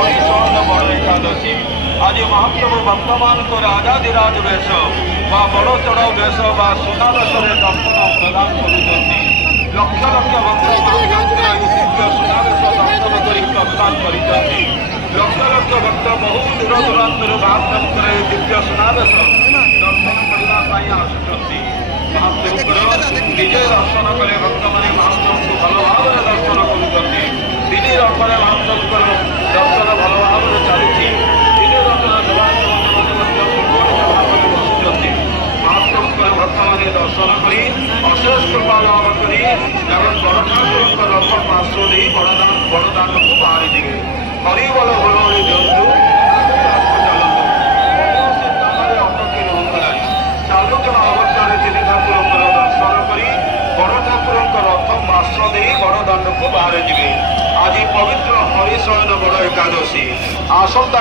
হরিশয়ন বড় একাদশী। আজি মহাপ্রভু ভক্তমানଙ୍କୁ ରାଜାଧିରାଜ ବେଶ ବା ବଡ଼ ଚଢ଼ାଉ ବେଶ ବା ସୁନାବେଶରେ ଦର୍ଶନ ପ୍ରଦାନ କରୁଛନ୍ତି। ଲକ୍ଷ ଲକ୍ଷ ଭକ୍ତ ମହାପ୍ରଭୁଙ୍କର ଏହି ଦିବ୍ୟ ସୁନାବେଶ ଦର୍ଶନ କରି ପ୍ରସ୍ଥାନ କରିଛନ୍ତି। ଲକ୍ଷ ଲକ୍ଷ ଭକ୍ତ ବହୁ ଦୂର ଦୂରାନ୍ତରୁ ମହାପ୍ରଭୁଙ୍କର ଏହି ଦିବ୍ୟ ସୁନାବେଶ ଦର୍ଶନ କରିବା ପାଇଁ ଆସୁଛନ୍ତି। ମହାପ୍ରଭୁଙ୍କର ନିଜେ ଦର୍ଶନ କଲେ ଭକ୍ତମାନେ ମହାପ୍ରଭୁଙ୍କୁ ଭଲ ଭାବରେ ଦର୍ଶନ କରୁଛନ୍ତି। ତିନି ରଥରେ ମହାପ୍ରଭୁଙ୍କର ଦର୍ଶନ ଭଲ ଭାବରେ ଚାଲିଛି। ତିନି ରଥର ସେବାୟତମାନେ ମଧ୍ୟ ସୁଗଠିତ ଭାବରେ ବସିଛନ୍ତି। ମହାପ୍ରଭୁଙ୍କର ଭକ୍ତମାନେ ଦର୍ଶନ କରି ଅଶେଷ କୃପା ଲାଭ କରି ଏବଂ ବଡ଼ ଠାକୁରଙ୍କ ରଥ ପାର୍ଶ୍ୱ ଦେଇ ବଡ଼ଦାଣ୍ଡକୁ ବାହାରିଯିବେ। ହରିବୋଲ ବୋଲରେ ଦିଅନ୍ତୁ ଚାଲନ୍ତୁ କୌଣସି ସ୍ଥାନରେ ଅଟକି ରୁହନ୍ତୁ ନାହିଁ। ଚାଲୁଥିବା ଅବସ୍ଥାରେ ତିନି ଠାକୁରଙ୍କର ଦର୍ଶନ କରି ବଡ଼ ଠାକୁରଙ୍କ ରଥ ପାର୍ଶ୍ୱ ଦେଇ ବଡ଼ଦାଣ୍ଡକୁ ବାହାରି ଯିବେ। ଆଜି ପବିତ୍ର ହରିଶୟନ ବଡ଼ ଏକାଦଶୀ। ଆସନ୍ତା